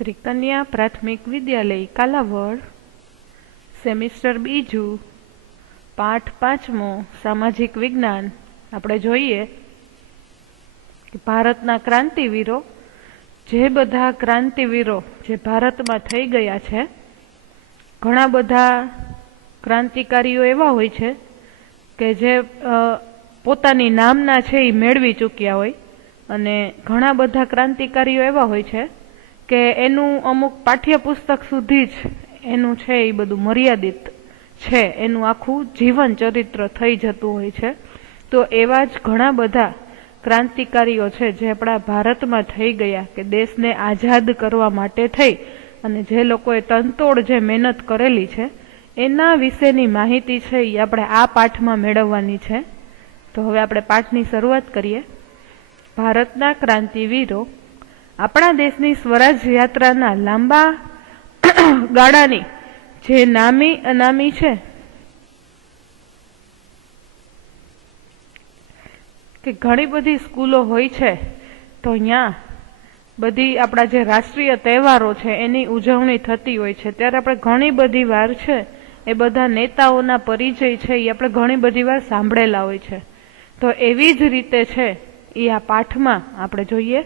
શ્રી કન્યા પ્રાથમિક વિદ્યાલય કાલાવડ, સેમિસ્ટર બીજું, પાઠ 5મો, સામાજિક વિજ્ઞાન. આપણે જોઈએ કે ભારતના ક્રાંતિવીરો, જે બધા ક્રાંતિવીરો જે ભારતમાં થઈ ગયા છે, ઘણા બધા ક્રાંતિકારીઓ એવા હોય છે કે જે પોતાની નામના છે એ મેળવી ચૂક્યા હોય, અને ઘણા બધા ક્રાંતિકારીઓ એવા હોય છે કે એનું અમુક પાઠ્યપુસ્તક સુધી જ એનું છે એ બધું મર્યાદિત છે, એનું આખું જીવન ચરિત્ર થઈ જતું હોય છે. તો એવા જ ઘણા બધા ક્રાંતિકારીઓ છે જે આપણા ભારતમાં થઈ ગયા, કે દેશને આઝાદ કરવા માટે થઈ અને જે લોકોએ તનતોડ જે મહેનત કરેલી છે એના વિશેની માહિતી છે એ આપણે આ પાઠમાં મેળવવાની છે. તો હવે આપણે પાઠની શરૂઆત કરીએ. ભારતના ક્રાંતિવીરો આપણા દેશની સ્વરાજ યાત્રાના લાંબા ગાળાની જે નામી અનામી છે, કે ઘણી બધી સ્કૂલો હોય છે, તો અહીંયા બધી આપણા જે રાષ્ટ્રીય તહેવારો છે એની ઉજવણી થતી હોય છે, ત્યારે આપણે ઘણી બધી વાર છે એ બધા નેતાઓના પરિચય છે એ આપણે ઘણી બધી વાર સાંભળેલા હોય છે. તો એવી જ રીતે છે એ આ પાઠમાં આપણે જોઈએ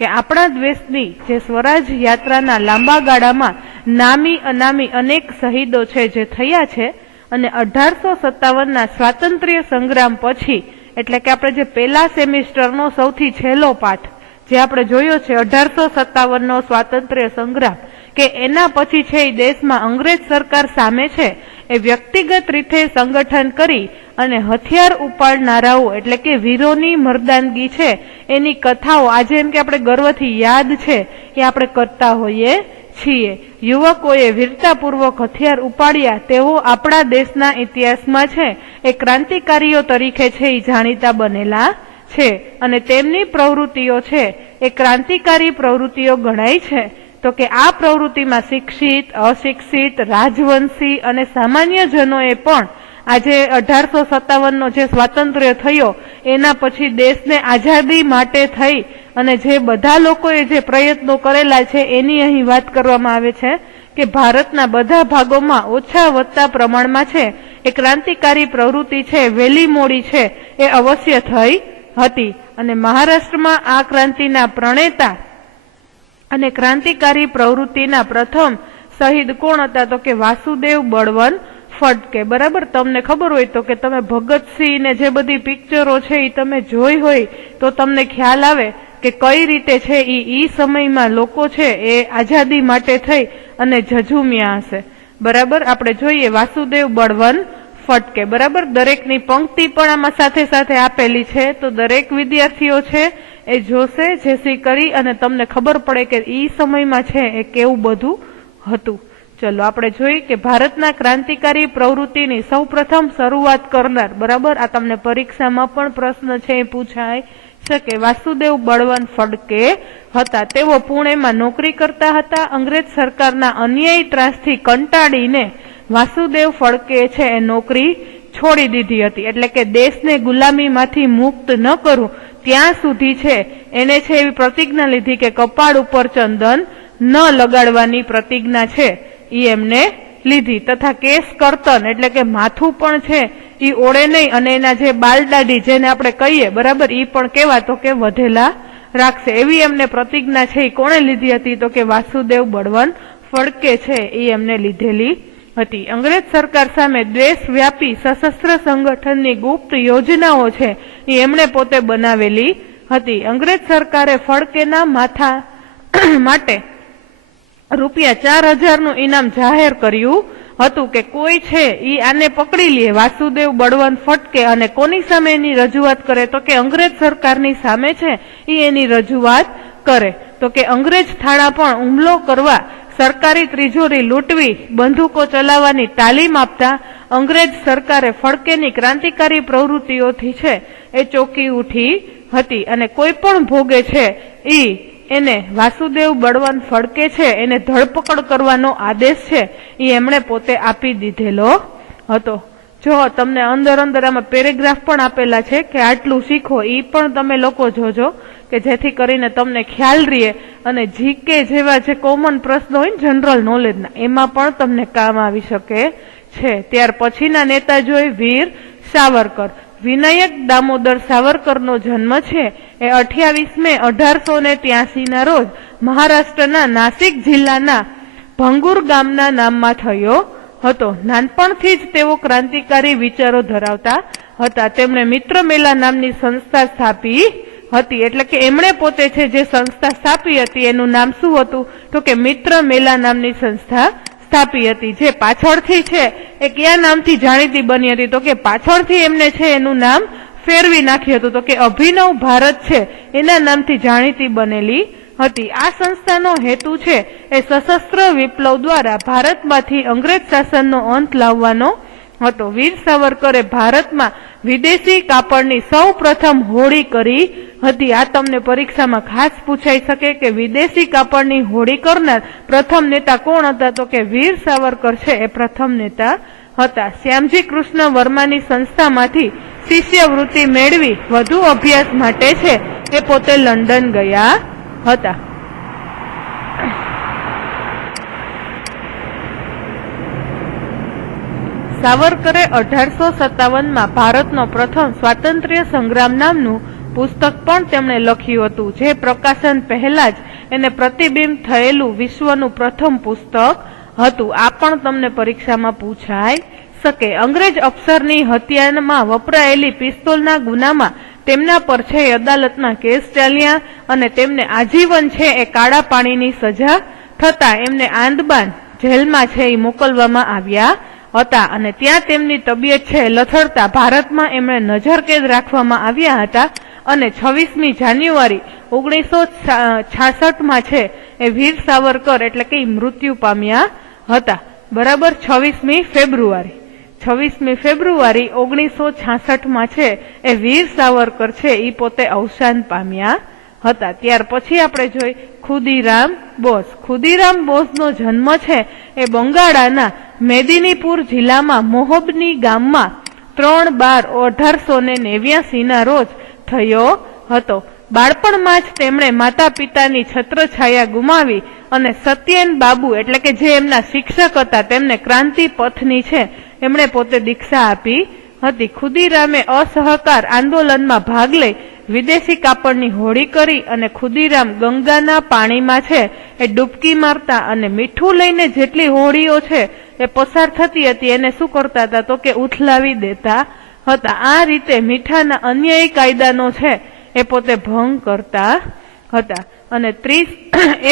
કે આપણા દેશની જે સ્વરાજ યાત્રાના લાંબા ગાળામાં નામી અનામી અનેક શહીદો છે જે થયા છે, અને 1857ના સ્વાતંત્ર્ય સંગ્રામ પછી, એટલે કે આપણે જે પહેલા સેમિસ્ટરનો સૌથી છેલ્લો પાઠ જે આપણે જોયો છે 1857નો સ્વાતંત્ર્ય સંગ્રામ, કે એના પછી છે એ દેશમાં અંગ્રેજ સરકાર સામે છે એ વ્યક્તિગત રીતે સંગઠન કરી અને હથિયાર ઉપાડનારાઓ એટલે કે વીરોની મર્દાનગી છે એની કથાઓ આજે એમ કે આપણે ગર્વથી યાદ છે એ આપણે કરતા હોઈએ છીએ. યુવકોએ વીરતાપૂર્વક હથિયાર ઉપાડ્યા તેઓ આપણા દેશના ઇતિહાસમાં છે એ ક્રાંતિકારીઓ તરીકે છે એ જાણીતા બનેલા છે, અને તેમની પ્રવૃત્તિઓ છે એ ક્રાંતિકારી પ્રવૃત્તિઓ ગણાય છે. તો કે આ પ્રવૃત્તિમાં શિક્ષિત, અશિક્ષિત, રાજવંશી અને સામાન્ય જનોએ પણ આજે 1857નો જે સ્વાતંત્ર્ય થયો એના પછી દેશને આઝાદી માટે થઈ અને જે બધા લોકોએ જે પ્રયત્નો કરેલા છે એની અહીં વાત કરવામાં આવે છે કે ભારતના બધા ભાગોમાં ઓછા વધતા પ્રમાણમાં છે એ ક્રાંતિકારી પ્રવૃત્તિ છે વહેલી મોડી છે એ અવશ્ય થઈ હતી. અને મહારાષ્ટ્રમાં આ ક્રાંતિના પ્રણેતા અને ક્રાંતિકારી પ્રવૃત્તિના પ્રથમ શહીદ કોણ હતા? તો કે વાસુદેવ બળવંત ફડકે. બરાબર, તમને ખબર હોય તો કે તમે ભગતસિંહ ને જે બધી પિક્ચરો છે એ તમે જોઈ હોય તો તમને ખ્યાલ આવે કે કઈ રીતે છે એ સમયમાં લોકો છે એ આઝાદી માટે થઈ અને ઝઝુમ્યા હશે. બરાબર, આપણે જોઈએ વાસુદેવ બળવંત ફડકે. બરાબર, દરેકની પંક્તિ પણ આમાં સાથે સાથે આપેલી છે, તો દરેક વિદ્યાર્થીઓ છે એ જોશે જેથી કરી અને તમને ખબર પડે કે ઈ સમયમાં છે એ કેવું બધું હતું. ચલો આપણે જોઈએ કે ભારતના ક્રાંતિકારી પ્રવૃત્તિની સૌ પ્રથમ શરૂઆત કરનાર, બરાબર, આ તમને પરીક્ષામાં પણ પ્રશ્ન છે એ પૂછાય છે કે વાસુદેવ બળવંત ફડકે હતા. તેઓ પુણેમાં નોકરી કરતા હતા. અંગ્રેજ સરકારના અન્યાયી ત્રાસથી કંટાળીને વાસુદેવ ફડકે છે એ નોકરી છોડી દીધી હતી. એટલે કે દેશને ગુલામીમાંથી મુક્ત ન કરું ત્યાં સુધી છે એને છે એવી પ્રતિજ્ઞા લીધી કે કપાળ ઉપર ચંદન ન લગાડવાની પ્રતિજ્ઞા છે એ એમને લીધી, તથા કેસ કર્તન એટલે કે માથું પણ છે એ ઓળે નહીં, અને એના જે બાલદાઢી જેને આપણે કહીએ, બરાબર, એ પણ કેવા તો કે વધેલા રાખશે, એવી એમને પ્રતિજ્ઞા છે એ કોણે લીધી હતી? તો કે વાસુદેવ બળવંત ફડકે છે એ એમને લીધેલી હતી. અંગ્રેજ સરકાર સામે દેશવ્યાપી સશસ્ત્ર સંગઠનની ગુપ્ત યોજનાઓ છે એ એમણે પોતે બનાવેલી હતી. અંગ્રેજ સરકારે ફડકેના માથા માટે ₹4000નું ઇનામ જાહેર કર્યું હતું કે કોઈ છે ઈ આને પકડી લે, વાસુદેવ બળવંત ફડકે, અને કોની સામે એની રજૂઆત કરે? તો કે અંગ્રેજ સરકારની સામે છે ઈ એની રજૂઆત કરે. તો કે અંગ્રેજ થાણા પણ હુમલો કરવા, સરકારી ત્રિજોરી લૂંટવી, બંદૂકો ચલાવવાની તાલીમ આપતા અંગ્રેજ સરકારે ફડકેની ક્રાંતિકારી પ્રવૃત્તિઓથી છે એ ચોંકી ઉઠી હતી, અને કોઈ પણ ભોગે છે એને વાસુદેવ બળવંત ફડકે છે એને ધરપકડ કરવાનો આદેશ છે એ એમણે પોતે આપી દીધેલો હતો. જો તમને અંદર આમાં પેરેગ્રાફ પણ આપેલા છે કે આટલું શીખો, એ પણ તમે લોકો જોજો કે જેથી કરીને તમને ખ્યાલ રહે અને જીકે જેવા જે કોમન પ્રશ્નો હોય ને જનરલ નોલેજના એમાં પણ તમને કામ આવી શકે છે. ત્યાર પછીના નેતા જોઈ વીર સાવરકર. વિનાયક દામોદર સાવરકરનો જન્મ છે એ 28 મે 1883 ના રોજ મહારાષ્ટ્રના નાસિક જિલ્લાના ભંગુર ગામના નામમાં થયો હતો. નાનપણથી જ તેઓ ક્રાંતિકારી વિચારો ધરાવતા હતા. તેમણે મિત્ર મેલા નામની સંસ્થા સ્થાપી હતી. એટલે કે એમણે પોતે છે જે સંસ્થા સ્થાપી હતી એનું નામ શું હતું તો કે મિત્ર મેલા નામની સંસ્થા સ્થાપી હતી. જે પાછળથી છે એ કયા નામથી જાણીતી બની હતી તો કે પાછળથી એમને છે એનું નામ ફેરવી નાખ્યું હતું તો કે અભિનવ ભારત છે એના નામથી જાણીતી બનેલી હતી. આ સંસ્થાનો હેતુ છે એ સશસ્ત્ર વિપ્લવ દ્વારા ભારતમાંથી અંગ્રેજ શાસનનો અંત લાવવાનો હતો. વીર સાવરકરે ભારતમાં વિદેશી કાપડની સૌ પ્રથમ હોળી કરી હતી. આ તમને પરીક્ષામાં ખાસ પૂછાઈ શકે કે વિદેશી કાપડની હોળી કરનાર પ્રથમ નેતા કોણ હતા તો કે વીર સાવરકર છે એ પ્રથમ નેતા હતા. શ્યામજી કૃષ્ણ વર્માની સંસ્થામાંથી શિષ્યવૃત્તિ મેળવી વધુ અભ્યાસ માટે છે એ પોતે લંડન ગયા હતા. સાવરકરે 1857માં ભારતનો પ્રથમ સ્વાતંત્ર્ય સંગ્રામ નામનું પુસ્તક પણ તેમણે લખ્યું હતું, જે પ્રકાશન પહેલા જ એને પ્રતિબિંબ થયેલું વિશ્વનું પ્રથમ પુસ્તક હતું. આ પણ તમને પરીક્ષામાં પૂછાઈ શકે. અંગ્રેજ અફસરની હત્યામાં વપરાયેલી પિસ્તોલના ગુનામાં તેમના પર છે અદાલતના કેસ ચાલ્યા અને તેમને આજીવન છે એ કાળા પાણીની સજા થતા એમને આંદમાન જેલમાં છે એ મોકલવામાં આવ્યા હતા અને ત્યાં તેમની તબિયત છે લથડતા ભારતમાં એમણે નજરકેદ રાખવામાં આવ્યા હતા અને 26મી જાન્યુઆરી 1966માં છે એ વીર સાવરકર એટલે કે મૃત્યુ પામ્યા હતા. બરાબર. 26મી ફેબ્રુઆરી 1966માં છે એ વીર સાવરકર છે એ પોતે અવસાન પામ્યા હતા. ત્યાર પછી આપણે જોઈ ખુદીરામ બોઝ. ખુદીરામ બોઝનો જન્મ છે એ બંગાળાના મેદિનીપુર જિલ્લામાં મોહબની ગામમાં 3/12/1889 ના રોજ થયો હતો. બાળપણમાં જ તેમણે માતા પિતાની છત્રછાયા ગુમાવી અને સત્યેન બાબુ એટલે કે જે એમના શિક્ષક હતા તેમને ક્રાંતિ પથની છે એમણે પોતે દીક્ષા આપી હતી. ખુદીરામે અસહકાર આંદોલનમાં ભાગ લઈ વિદેશી કાપડની હોળી કરી અને ખુદીરામ ગંગાના પાણીમાં છે એ ડૂબકી મારતા અને મીઠું લઈને જેટલી હોળીઓ છે એ પસાર થતી હતી એને શું કરતા હતા તો કે ઉથલાવી દેતા હતા. આ રીતે મીઠાના અન્યાયી કાયદાનો છે એ પોતે ભંગ કરતા હતા અને 30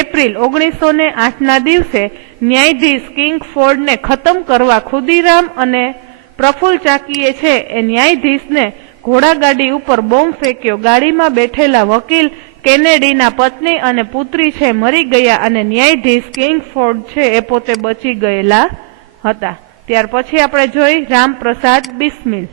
એપ્રિલ 1908 ના દિવસે ન્યાયાધીશ કિંગફોર્ડને ખતમ કરવા ખુદીરામ અને પ્રફુલ્લ ચાકીએ છે એ ન્યાયાધીશને ઘોડાગાડી ઉપર બોમ્બ ફેંક્યો. ગાડીમાં બેઠેલા વકીલ કેનેડીના પત્ની અને પુત્રી છે મરી ગયા અને ન્યાયાધીશ કિંગફોર્ડ છે એ પોતે બચી ગયેલા હતા. ત્યાર પછી આપણે જોઈ રામપ્રસાદ બિસ્મિલ.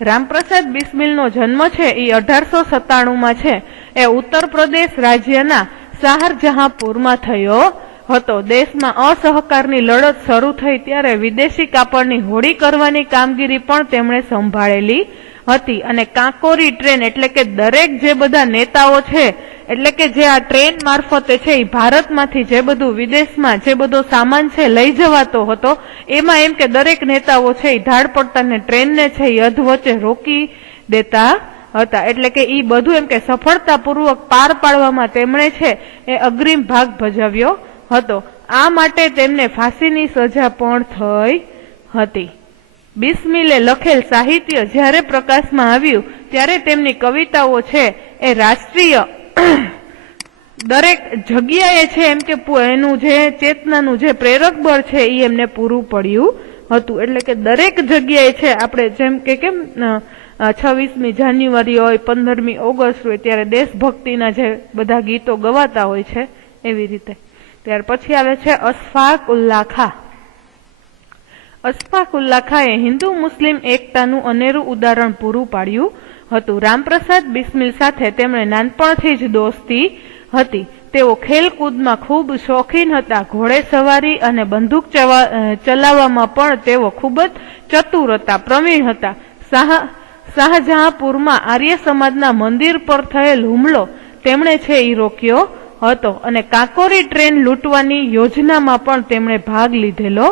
રામપ્રસાદ બિસ્મિલનો જન્મ છે એ 1897માં છે એ ઉત્તર પ્રદેશ રાજ્યના શાહજહાંપુરમાં થયો હતો. દેશમાં અસહકારની લડત શરૂ થઈ ત્યારે વિદેશી કાપડની હોળી કરવાની કામગીરી પણ તેમણે સંભાળેલી હતી અને કાંકોરી ટ્રેન એટલે કે દરેક જે બધા નેતાઓ છે એટલે કે જે આ ટ્રેન મારફતે છે એ ભારતમાંથી જે બધું વિદેશમાં જે બધો સામાન છે લઈ જવાતો હતો એમાં એમ કે દરેક નેતાઓ છે એ ધાડ પડતાને ટ્રેનને છે એ અધવચ્ચે રોકી દેતા હતા. એટલે કે એ બધું એમ કે સફળતાપૂર્વક પાર પાડવામાં તેમણે છે એ અગ્રીમ ભાગ ભજવ્યો હતો. આ માટે તેમને ફાંસીની સજા પણ થઈ હતી. બિસ્મિલે લખેલ સાહિત્ય જ્યારે પ્રકાશમાં આવ્યું ત્યારે તેમની કવિતાઓ છે એ રાષ્ટ્રીય દરેક જગ્યાએ છે એમ કે એનું જે ચેતનાનું જે પ્રેરક બળ છે એ એમને પૂરું પડ્યું હતું. એટલે કે દરેક જગ્યાએ છે આપણે જેમ કે કેમ 26મી જાન્યુઆરી હોય 15મી ઓગસ્ટ હોય ત્યારે દેશભક્તિના જે બધા ગીતો ગવાતા હોય છે એવી રીતે. ત્યાર પછી આવે છે અશફાક ઉલ્લા ખાં. અશફાક ઉલ્લા ખાંએ હિન્દુ મુસ્લિમ એકતાનું અનેરું ઉદાહરણ પૂરું પાડ્યું હતું. રામપ્રસાદ બિસ્મિલ સાથે તેમણે નાનપણથી જ દોસ્તી હતી. તેઓ ખેલકૂદમાં ખૂબ શોખીન હતા. ઘોડેસવારી અને બંદૂક ચલાવવામાં પણ તેઓ ખૂબ જ ચતુર હતા, પ્રવીણ હતા. શાહજહાંપુરમાં આર્ય સમાજના મંદિર પર થયેલ હુમલો તેમણે છે એ રોક્યો હતો અને કાકોરી ટ્રેન લૂંટવાની યોજનામાં પણ તેમણે ભાગ લીધેલો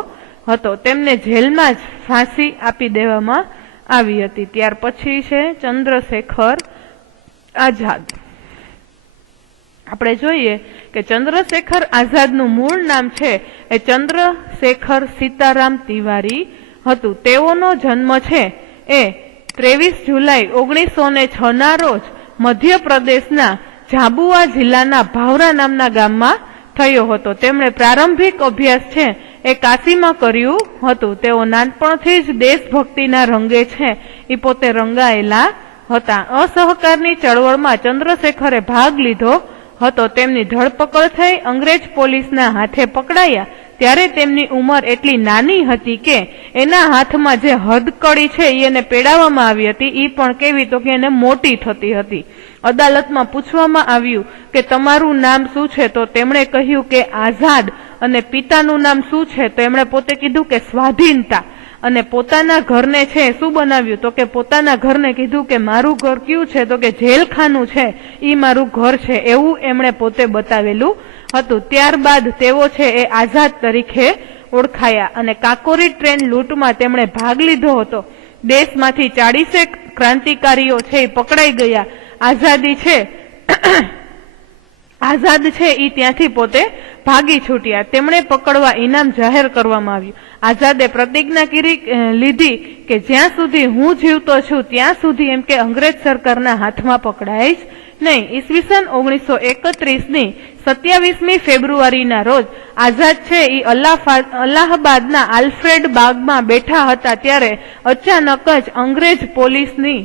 હતો. તેમને જેલમાં જ ફાંસી આપી દેવામાં આવી હતી. ત્યાર પછી છે ચંદ્રશેખર આઝાદ. આપણે જોઈએ કે ચંદ્રશેખર આઝાદનું મૂળ નામ છે એ ચંદ્રશેખર સીતારામ તિવારી હતું. તેઓનો જન્મ છે એ 23 જુલાઈ 1906 ના રોજ મધ્યપ્રદેશના ઝાબુઆ જિલ્લાના ભાવરા નામના ગામમાં થયો હતો. તેમણે પ્રારંભિક અભ્યાસ છે એ કાશીમાં કર્યું હતું. તેઓ નાનપણથી જ દેશભક્તિના રંગે છે એ પોતે રંગાયેલા હતા. અસહકારની ચળવળમાં ચંદ્રશેખરે ભાગ લીધો હતો. તેમની ધરપકડ થઈ અંગ્રેજ પોલીસના હાથે પકડાયા ત્યારે તેમની ઉંમર એટલી નાની હતી કે એના હાથમાં જે હથકડી છે એને પેડાવવામાં આવી હતી એ પણ કેવી તો કે એને મોટી થતી હતી. અદાલતમાં પૂછવામાં આવ્યું કે તમારું નામ શું છે તો તેમણે કહ્યું કે આઝાદ. અને પિતાનું નામ શું છે તો એમણે પોતે કીધું કે સ્વાધીનતા. અને પોતાના ઘરને છે શું બનાવ્યું તો કે પોતાના ઘરને કીધું કે મારું ઘર કયું છે તો કે જેલખાનું છે એ મારું ઘર છે એવું એમણે પોતે બતાવેલું હતું. ત્યારબાદ તેઓ છે એ આઝાદ તરીકે ઓળખાયા અને કાકોરી ટ્રેન લૂંટમાં તેમણે ભાગ લીધો હતો. દેશમાંથી 40 ક્રાંતિકારીઓ છે એ પકડાઈ ગયા. આઝાદ છે એ ત્યાંથી પોતે ભાગી છૂટ્યા. તેમણે પકડવા ઇનામ જાહેર કરવામાં આવ્યું. આઝાદે પ્રતિજ્ઞા લીધી કે જ્યાં સુધી હું જીવતો છું ત્યાં સુધી એમ કે અંગ્રેજ સરકારના હાથમાં પકડાઈશ નહીં. ઈસવીસન 1931ની 27મી ફેબ્રુઆરીના રોજ આઝાદ છે એ અલ્હાબાદના આલ્ફ્રેડ બાગમાં બેઠા હતા ત્યારે અચાનક જ અંગ્રેજ પોલીસની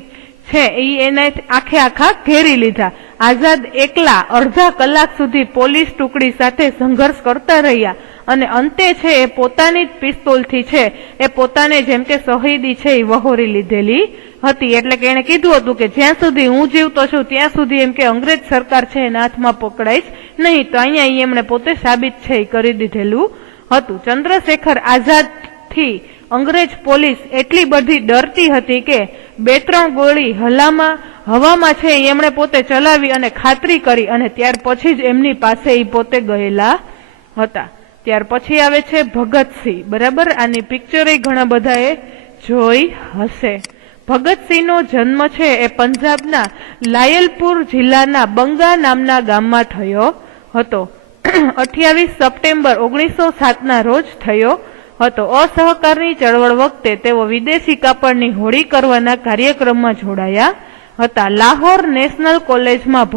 છે એને આખા ઘેરી લીધા. આઝાદ એકલા અડધા કલાક સુધી પોલીસ ટુકડી સાથે સંઘર્ષ કરતા રહ્યા અને અંતે છે એ પોતાની જ પિસ્તોલથી છે એ પોતાને જેમ કે શહીદી છે એ વહોરી લીધેલી હતી. એટલે કે એને કીધું હતું કે જ્યાં સુધી હું જીવતો છું ત્યાં સુધી એમ કે અંગ્રેજ સરકાર છે એના હાથમાં પકડાઈશ નહીં. તો અહીંયા એમણે પોતે સાબિત છે એ કરી દીધેલું હતું. ચંદ્રશેખર આઝાદ થી અંગ્રેજ પોલીસ એટલી બધી ડરતી હતી કે 2-3 ગોળી હવામાં છે એમણે પોતે ચલાવી અને ખાતરી કરી અને ત્યાર પછી જ એમની પાસે એ પોતે ગયેલા હતા. ત્યાર પછી આવે છે ભગતસિંહ. બરાબર, આની પિક્ચર ઘણા બધાએ જોઈ હશે. ભગતસિંહનો જન્મ છે એ પંજાબના લાયલપુર જિલ્લાના બંગા નામના ગામમાં થયો હતો. 28 સપ્ટેમ્બર 1907ના રોજ થયો હતો. અસહકારની ચળવળ વખતે તેઓ વિદેશી કાપડની હોળી કરવાના કાર્યક્રમમાં જોડાયા હતા. લાહોર નેશનલ કોલેજમાં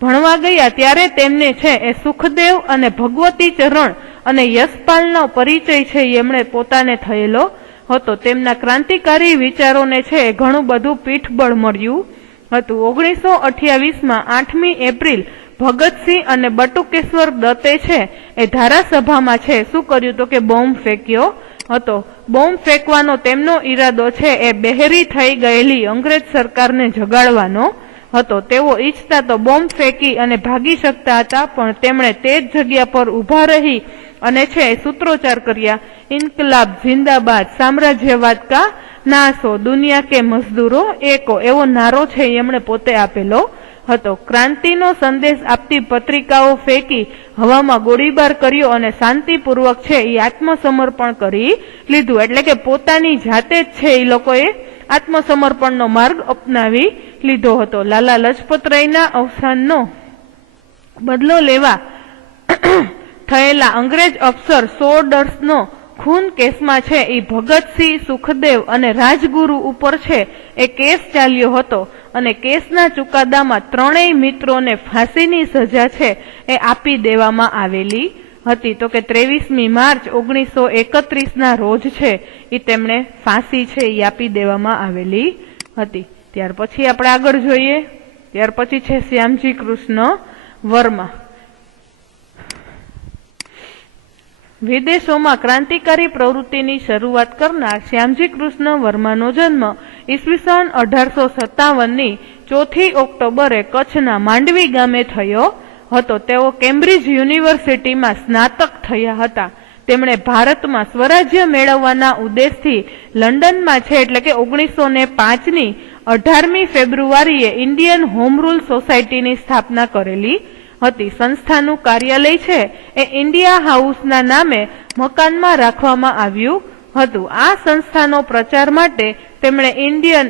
ભણવા ગયા ત્યારે તેમને છે એ સુખદેવ અને ભગવતી ચરણ અને યશપાલનો પરિચય છે એમણે પોતાને થયેલો હતો. તેમના ક્રાંતિકારી વિચારોને છે એ ઘણું બધું પીઠબળ મળ્યું હતું. 1928માં 8મી એપ્રિલ ભગતસિંહ અને બટુકેશ્વર દત્તે છે એ ધારાસભામાં છે શું કર્યું તો કે બોમ્બ ફેંક્યો હતો. બોમ્બ ફેંકવાનો તેમનો ઈરાદો છે એ બહેરી થઈ ગયેલી અંગ્રેજ સરકારને જગાડવાનો હતો. તેઓ ઈચ્છતા તો બોમ્બ ફેંકી અને ભાગી શકતા હતા પણ તેમણે તે જ જગ્યા પર ઊભા રહી અને છે સૂત્રોચ્ચાર કર્યા, ઇન્કલાબ જિંદાબાદ, સામ્રાજ્યવાદ કા નાશો, દુનિયા કે મજદૂરો એકો, એવો નારો છે એમણે પોતે આપેલો હતો. ક્રાંતિનો સંદેશ આપતી પત્રિકાઓ ફેંકી હવામાં ગોળીબાર કર્યો અને શાંતિપૂર્વક છે એ આત્મસમર્પણ કરી લીધું. એટલે કે પોતાની જાતે જ છે એ લોકોએ આત્મસમર્પણનો માર્ગ અપનાવી લીધો હતો. લાલા લજપતરાયના અવસાનનો બદલો લેવા થયેલા અંગ્રેજ અફસર સોડર્સનો ખૂન કેસમાં છે એ ભગતસિંહ, સુખદેવ અને રાજગુરુ ઉપર છે એ કેસ ચાલ્યો હતો અને કેસના ચુકાદામાં ત્રણેય મિત્રોને ફાંસીની સજા છે એ આપી દેવામાં આવેલી હતી. તો કે 23મી માર્ચ 1931ના રોજ છે એ તેમણે ફાંસી છે એ આપી દેવામાં આવેલી હતી. ત્યાર પછી આપણે આગળ જોઈએ. ત્યાર પછી છે શ્યામજી કૃષ્ણ વર્મા. વિદેશોમાં ક્રાંતિકારી પ્રવૃત્તિની શરૂઆત કરનાર શ્યામજી કૃષ્ણ વર્માનો જન્મ ઈસવીસન 1857ની 4 ઓક્ટોબરે કચ્છના માંડવી ગામે થયો હતો. તેઓ કેમ્બ્રિજ યુનિવર્સિટીમાં સ્નાતક થયા હતા. તેમણે ભારતમાં સ્વરાજ્ય મેળવવાના ઉદ્દેશથી લંડનમાં છે એટલે કે 1905ની 18મી ફેબ્રુઆરીએ ઇન્ડિયન હોમ રૂલ સોસાયટીની સ્થાપના કરેલી હતી. સંસ્થાનું કાર્યાલય છે એ ઇન્ડિયા હાઉસના નામે મકાનમાં રાખવામાં આવ્યું હતું. આ સંસ્થાનો પ્રચાર માટે તેમણે ઇન્ડિયન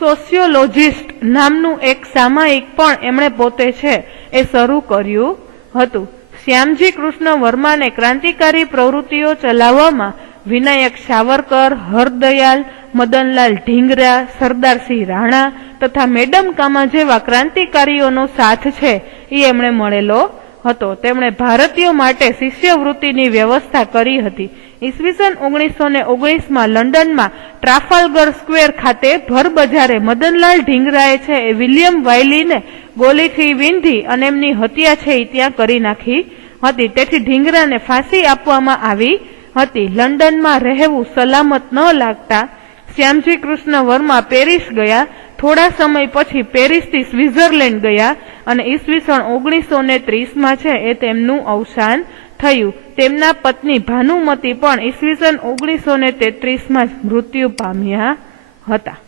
સોશિયોલોજિસ્ટ નામનું એક સામાયિક પણ એમણે પોતે છે એ શરૂ કર્યું હતું. શ્યામજી કૃષ્ણ વર્માને ક્રાંતિકારી પ્રવૃત્તિઓ ચલાવવામાં વિનાયક સાવરકર, હરદયાલ, મદનલાલ ઢીંગરા, સરદારસિંહ રાણા તથા મેડમ કામા જેવા ક્રાંતિકારીઓનો સાથ છે એ એમણે મળેલો હતો. તેમણે ભારતીયો માટે શિષ્યવૃત્તિની વ્યવસ્થા કરી હતી. ઈસવીસન 1919માં લંડનમાં ટ્રાફાલ્ગર સ્ક્વેર ખાતે ભર બજારે મદનલાલ ઢીંગરાએ છે એ વિલિયમ વાયલીને ગોલીથી વીંધી અને એમની હત્યા છે એ ત્યાં કરી નાખી હતી. તેથી ઢીંગરાને ફાંસી આપવામાં આવી હતી. લંડનમાં રહેવું સલામત ન લાગતા શ્યામજી કૃષ્ણ વર્મા પેરિસ ગયા. થોડા સમય પછી પેરિસથી સ્વિટ્ઝરલેન્ડ ગયા અને ઈસવીસન 1930માં છે એ તેમનું અવસાન થયું. તેમના પત્ની ભાનુમતી પણ ઈસવીસન 1933માં જ મૃત્યુ પામ્યા હતા.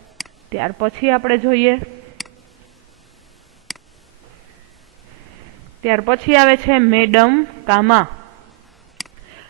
ત્યાર પછી આપણે જોઈએ, ત્યાર પછી આવે છે મેડમ કામા.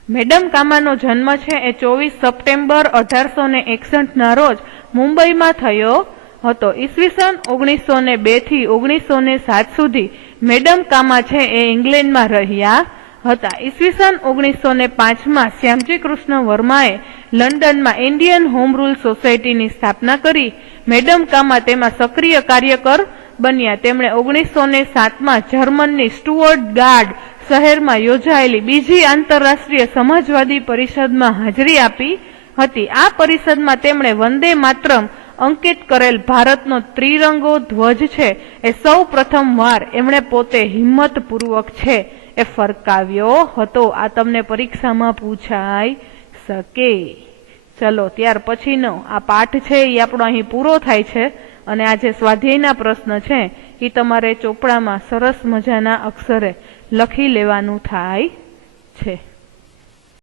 મેડમ કામાનો જન્મ છે એ 24 સપ્ટેમ્બર 1861ના રોજ મુંબઈમાં થયો હતો. ઈસવીસન 1902 થી 1907 સુધી મેડમ કામા છે એ ઇંગ્લેન્ડમાં રહ્યા હતા. ઈસવીસન 1905માં શ્યામજી કૃષ્ણ વર્માએ લંડનમાં ઇન્ડિયન હોમ રૂલ સોસાયટીની સ્થાપના કરી. મેડમ કામા તેમાં સક્રિય કાર્યકર બન્યા. તેમણે 1907માં જર્મનની સ્ટુઅર્ટ ગાર્ડ શહેરમાં યોજાયેલી બીજી આંતરરાષ્ટ્રીય સમાજવાદી પરિષદમાં હાજરી આપી હતી. આ પરિષદમાં તેમણે વંદે માતરમ અંકિત કરેલ ભારતનો ત્રિરંગો ધ્વજ છે એ સૌ પ્રથમ વાર એમણે પોતે હિંમતપૂર્વક છે એ ફરકાવ્યો હતો. આ તમને પરીક્ષામાં પૂછાઈ શકે. ચલો ત્યાર પછીનો આ પાઠ છે એ આપણો અહીં પૂરો થાય છે અને આ જે સ્વાધ્યાયના પ્રશ્ન છે એ તમારે ચોપડામાં સરસ મજાના અક્ષરે લખી લેવાનું થાય છે.